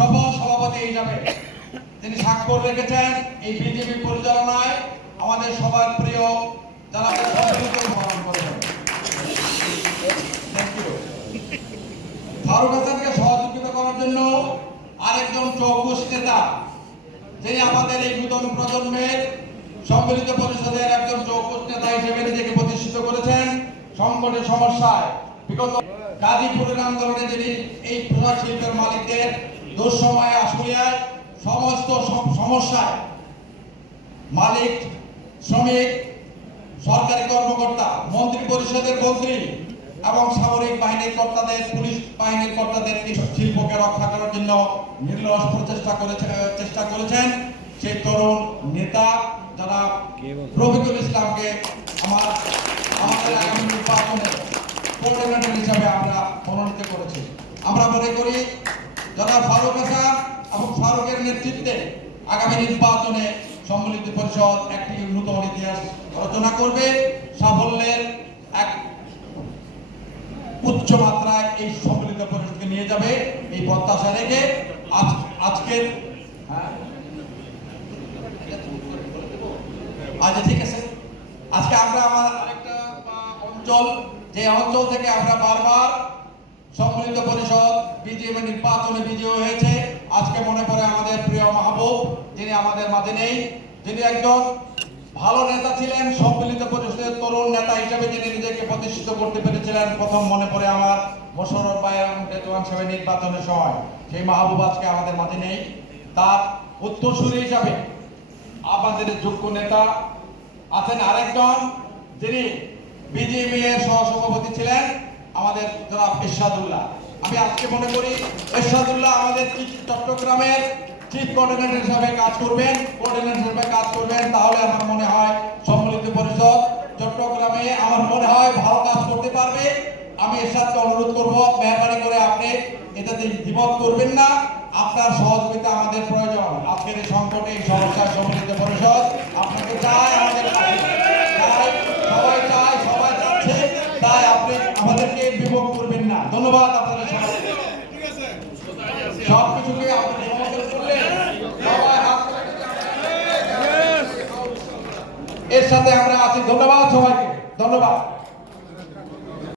সভাপতি হিসাবে তিনি স্বাক্ষর রেখেছেন। এই বিজেপি পরিচালনায় আমাদের সবার প্রিয় যারা. ফারুক হাসানকে সহযোগিতা করার জন্য আরেকজন চৌকুশ নেতা, যিনি আমাদের এই নূতন প্রজন্মের সম্মিলিত পরিষদের একজন চৌকুশ নেতা হিসেবে নিজেকে প্রতিষ্ঠিত করেছেন সংকটের সমস্যায়। বিগত গাজীপুরের আন্দোলনে যিনি এই পোশাক শিল্পের মালিকদের দুঃসময়ে আশুলিয়ায় সমস্ত সমস্যায় মালিক, শ্রমিক, সরকারি কর্মকর্তা, মন্ত্রী পরিষদের মন্ত্রী এবং সামরিক বাহিনীর কর্তাদের, পুলিশ বাহিনীর কর্তাদের শিল্পকে রক্ষা করার জন্য নির্লস প্রচেষ্টা করেছে চেষ্টা করেছেন সেই তরুণ নেতা যারা রফিকুল ইসলামকে আমার, আমাদের আগামী নির্বাচনে কোঅর্ডিনেটর হিসাবে আমরা মনোনীত করেছি। আমরা মনে করি যারা ফারুক হাসান এবং ফারুকের নেতৃত্বে আগামী নির্বাচনে সম্মিলিত পরিষদ একটি নূতন ইতিহাস রচনা করবে। সাফল্যের এক উচ্চ মাত্রায় এই সম্মিলিত পরিষদকে নিয়ে যাবে। এই প্রত্যাশা রেখে আজ আজকের হ্যাঁ? আচ্ছা ঠিক আছে। আজকে আমরা আমার আরেকটা অঞ্চল, যে অঞ্চল থেকে আমরা বারবার সম্মিলিত পরিষদ, বিজেপি নির্বাচনে বিজয়ী হয়েছে। আজকে মনে পড়ে আমাদের প্রিয় মাহবুব, যিনি আমাদের মাঝে নেই। যিনি একজন ভালো নেতা ছিলেন, সম্মিলিত পরিষদের তরুণ নেতা হিসেবে যিনি নিজেকে প্রতিষ্ঠিত করতে পেরেছিলেন, প্রথম মনে পড়ে আমার মোশাররফ ভাই এবং রেজওয়ান সাহেবের নির্বাচনের সময়। সেই মাহবুব আজকে আমাদের মাঝে নেই। তার উত্তরসূরি হিসাবে আমাদের যোগ্য নেতা আছেন আরেকজন, যিনি বিজেপি এর সহসভাপতি ছিলেন। আমাদের জনাব এরশাদুল্লাহ। আমি আজকে মনে করি এরশাদুল্লাহ আমাদের চট্টগ্রামের চিফ কোঅর্ডিনেটর হিসাবে কাজ করবেন কোঅর্ডিনেটর হিসাবে কাজ করবেন, তাহলে আমার মনে হয় সম্মিলিত পরিষদ চট্টগ্রামে আমার মনে হয় ভালো কাজ করতে পারবে। আমি এরশাদকে অনুরোধ করব, মেহরবানি করে আপনি এটাতে দ্বিমত করবেন না। আপনার সহযোগিতা আমাদের প্রয়োজন। আজকের এই সংকটে এই সমস্যার সম্মিলিত পরিষদ আপনাকে আমাদেরকে বিভোগ করবেন না। ধন্যবাদ আপনাদের সবাইকে। সব কিছুকে আপনি সমর্থন করলেন সবাই হাত তুলে- এর সাথে আমরা আছি। ধন্যবাদ সবাইকে। ধন্যবাদ।